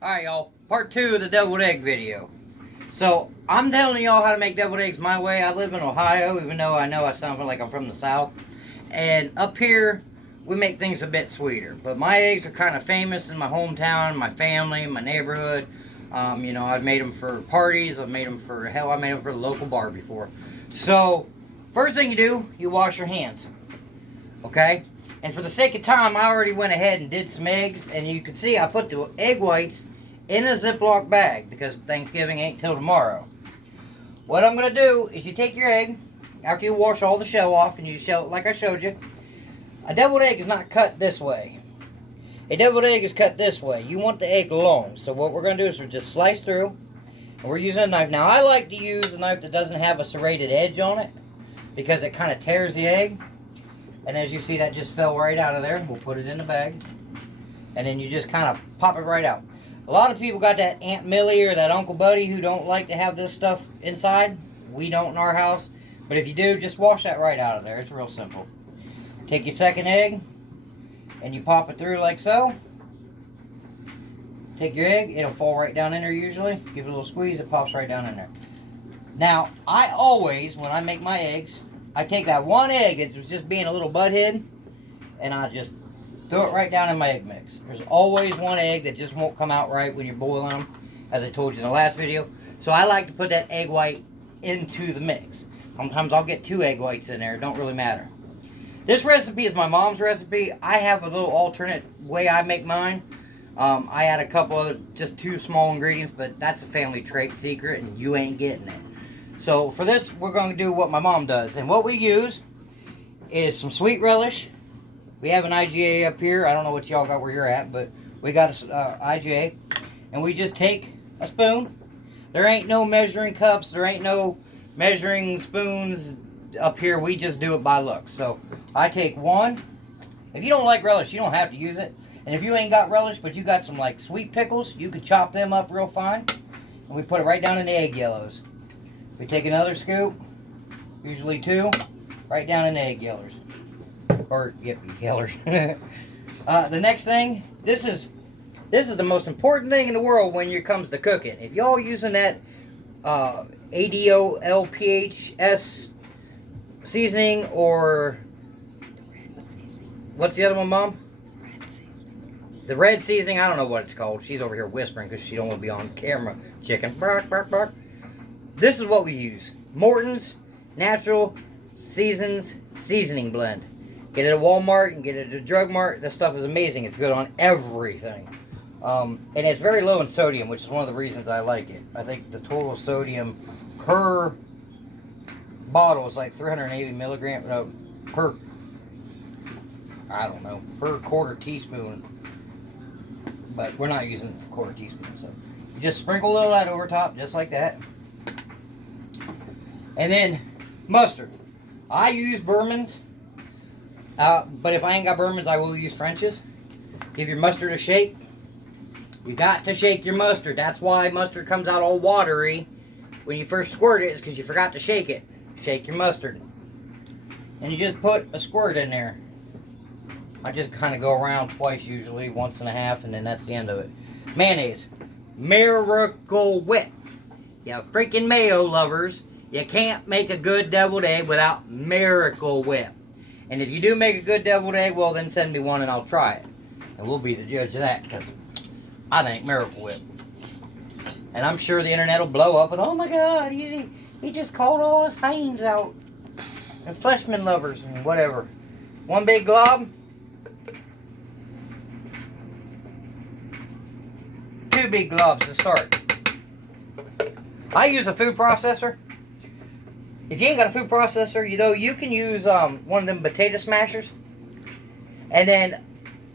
Alright, y'all. Part 2 of the deviled egg video. So, I'm telling y'all how to make deviled eggs my way. I live in Ohio, even though I know I sound like I'm from the South. And up here, we make things a bit sweeter. But my eggs are kind of famous in my hometown, my family, my neighborhood. I've made them for parties. I've made them for, hell, I made them for the local bar before. So, first thing you do, you wash your hands. Okay? And for the sake of time, I already went ahead and did some eggs. And you can see I put the egg whites in a Ziploc bag because Thanksgiving ain't till tomorrow. What I'm going to do is you take your egg, after you wash all the shell off, and you shell it like I showed you. A deviled egg is not cut this way. A deviled egg is cut this way. You want the egg long. So what we're going to do is we're just slice through. And we're using a knife. Now I like to use a knife that doesn't have a serrated edge on it because it kind of tears the egg. And as you see, that just fell right out of there. We'll put it in the bag. And then you just kind of pop it right out. A lot of people got that Aunt Millie or that Uncle Buddy who don't like to have this stuff inside. We don't in our house. But if you do, just wash that right out of there. It's real simple. Take your second egg and you pop it through like so. Take your egg. It'll fall right down in there usually. Give it a little squeeze. It pops right down in there. Now, I always, when I make my eggs, I take that one egg that was just being a little butthead, and I just throw it right down in my egg mix. There's always one egg that just won't come out right when you're boiling them, as I told you in the last video. So I like to put that egg white into the mix. Sometimes I'll get 2 egg whites in there. It don't really matter. This recipe is my mom's recipe. I have a little alternate way I make mine. I add a couple other, just 2 small ingredients, but that's a family trade secret, and you ain't getting it. So for this, we're going to do what my mom does. And what we use is some sweet relish. We have an IGA up here. I don't know what y'all got where you're at, but we got an IGA. And we just take a spoon. There ain't no measuring cups. There ain't no measuring spoons up here. We just do it by look. So I take 1. If you don't like relish, you don't have to use it. And if you ain't got relish, but you got some like sweet pickles, you could chop them up real fine. And we put it right down in the egg yellows. We take another scoop, usually 2, right down in the egg yellers. Or, yep, yellers. The next thing, this is the most important thing in the world when it comes to cooking. If y'all using that ADOLPHS seasoning, or what's the other one, Mom? The red seasoning, I don't know what it's called. She's over here whispering because she don't want to be on camera. Chicken, bark, bark, bark. This is what we use. Morton's Natural Seasons Seasoning Blend. Get it at Walmart and get it at Drug Mart. This stuff is amazing. It's good on everything. And it's very low in sodium, which is one of the reasons I like it. I think the total sodium per bottle is like 380 milligrams. No, per quarter teaspoon. But we're not using a quarter teaspoon. So you just sprinkle a little of that over top, just like that. And then mustard. I use Burman's, but if I ain't got Burman's, I will use French's. Give your mustard a shake. You got to shake your mustard. That's why mustard comes out all watery when you first squirt it, is because you forgot to shake it. Shake your mustard. And you just put a squirt in there. I just kind of go around twice usually, once and a half, and then that's the end of it. Mayonnaise. Miracle Whip. You freaking mayo lovers. You can't make a good deviled egg without Miracle Whip. And if you do make a good deviled egg, well, then send me one and I'll try it. And we'll be the judge of that, because I think Miracle Whip. And I'm sure the internet will blow up and, oh my God, he just called all his Hanes out. And Fleshman lovers and whatever. 1 big glob. 2 big globs to start. I use a food processor. If you ain't got a food processor, you can use one of them potato smashers. And then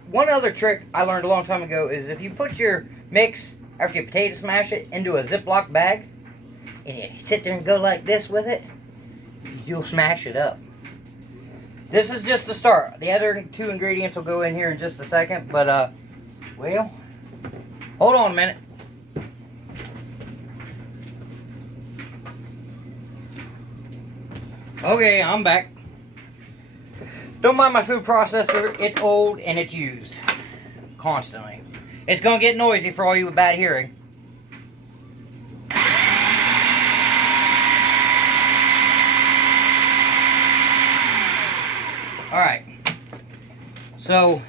one other trick I learned a long time ago is if you put your mix, after you potato smash it, into a Ziploc bag, and you sit there and go like this with it, you'll smash it up. This is just the start. The other 2 ingredients will go in here in just a second, but, well, hold on a minute. Okay, I'm back. Don't mind my food processor. It's old and it's used constantly. It's going to get noisy for all you with bad hearing. Alright. So,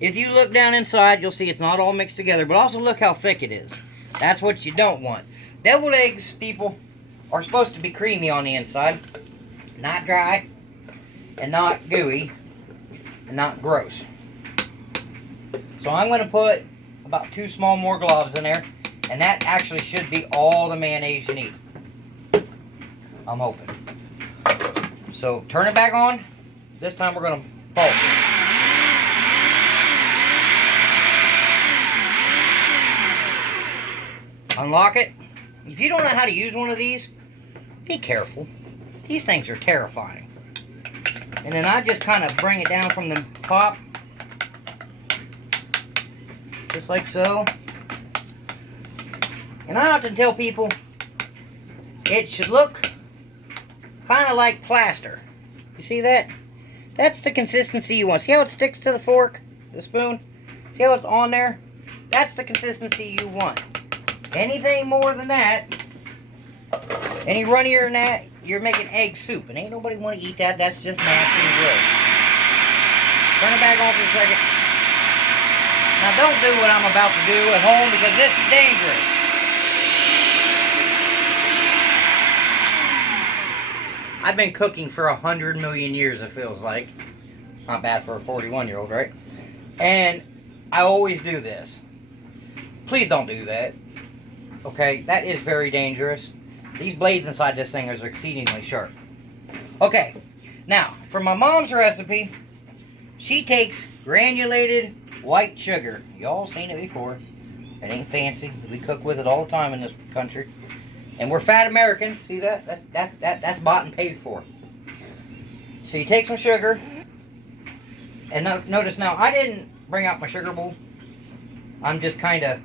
if you look down inside, you'll see it's not all mixed together. But also look how thick it is. That's what you don't want. Deviled eggs, people, are supposed to be creamy on the inside. Not dry. And not gooey. And not gross. So I'm going to put about 2 small more gloves in there. And that actually should be all the mayonnaise you need. I'm hoping. So turn it back on. This time we're going to pulse it. Unlock it. If you don't know how to use one of these, be careful. These things are terrifying. And then I just kind of bring it down from the top. Just like so. And I often tell people, it should look kind of like plaster. You see that? That's the consistency you want. See how it sticks to the fork, the spoon? See how it's on there? That's the consistency you want. Anything more than that, any runnier than that, you're making egg soup. And ain't nobody want to eat that. That's just nasty and gross. Turn it back on for a second. Now don't do what I'm about to do at home because this is dangerous. I've been cooking for 100 million years, it feels like. Not bad for a 41-year-old, right? And I always do this. Please don't do that. Okay, that is very dangerous. These blades inside this thing are exceedingly sharp. Okay, now, for my mom's recipe, she takes granulated white sugar. Y'all seen it before. It ain't fancy. We cook with it all the time in this country. And we're fat Americans. See that? That's bought and paid for. So you take some sugar. And notice now, I didn't bring out my sugar bowl. I'm just kind of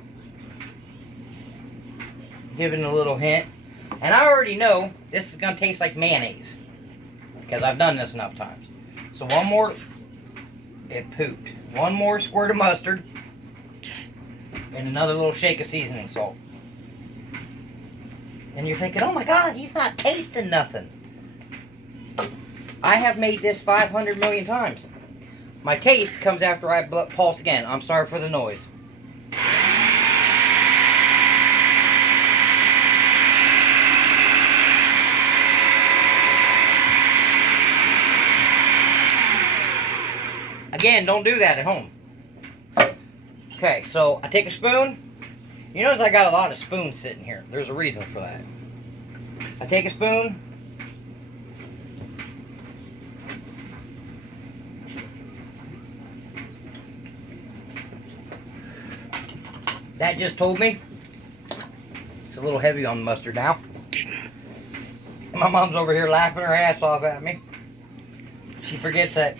giving a little hint. And I already know this is going to taste like mayonnaise. Because I've done this enough times. So one more. It pooped. One more squirt of mustard. And another little shake of seasoning salt. And you're thinking, oh my God, he's not tasting nothing. I have made this 500 million times. My taste comes after I pulse again. I'm sorry for the noise. Again, don't do that at home. Okay, so I take a spoon. You notice I got a lot of spoons sitting here. There's a reason for that. I take a spoon. That just told me it's a little heavy on the mustard now. My mom's over here laughing her ass off at me. She forgets that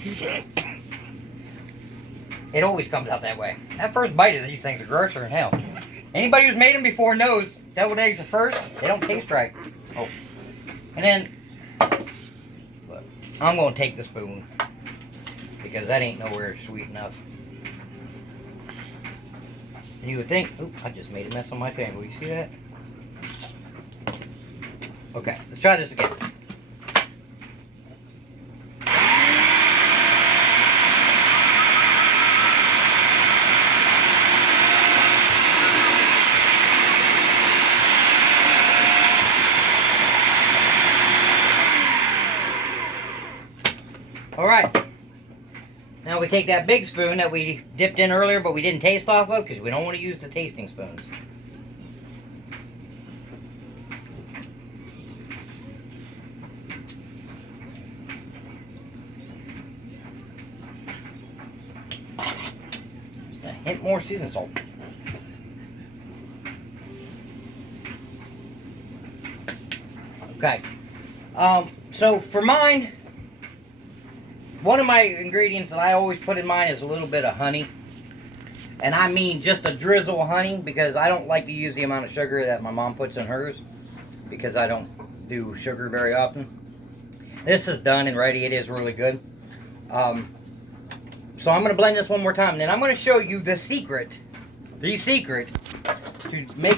it always comes out that way. That first bite of these things are grosser than hell. Anybody who's made them before knows deviled eggs at first, they don't taste right. Oh. And then, look, I'm going to take the spoon because that ain't nowhere sweet enough. And you would think, oops, I just made a mess on my pan. Will you see that? Okay, let's try this again. Alright, now we take that big spoon that we dipped in earlier but we didn't taste off of because we don't want to use the tasting spoons. Just a hint more seasoned salt. Okay, so for mine, one of my ingredients that I always put in mine is a little bit of honey. And I mean just a drizzle of honey because I don't like to use the amount of sugar that my mom puts in hers because I don't do sugar very often. This is done and ready. It is really good. So I'm going to blend this one more time. And then I'm going to show you the secret the secret to make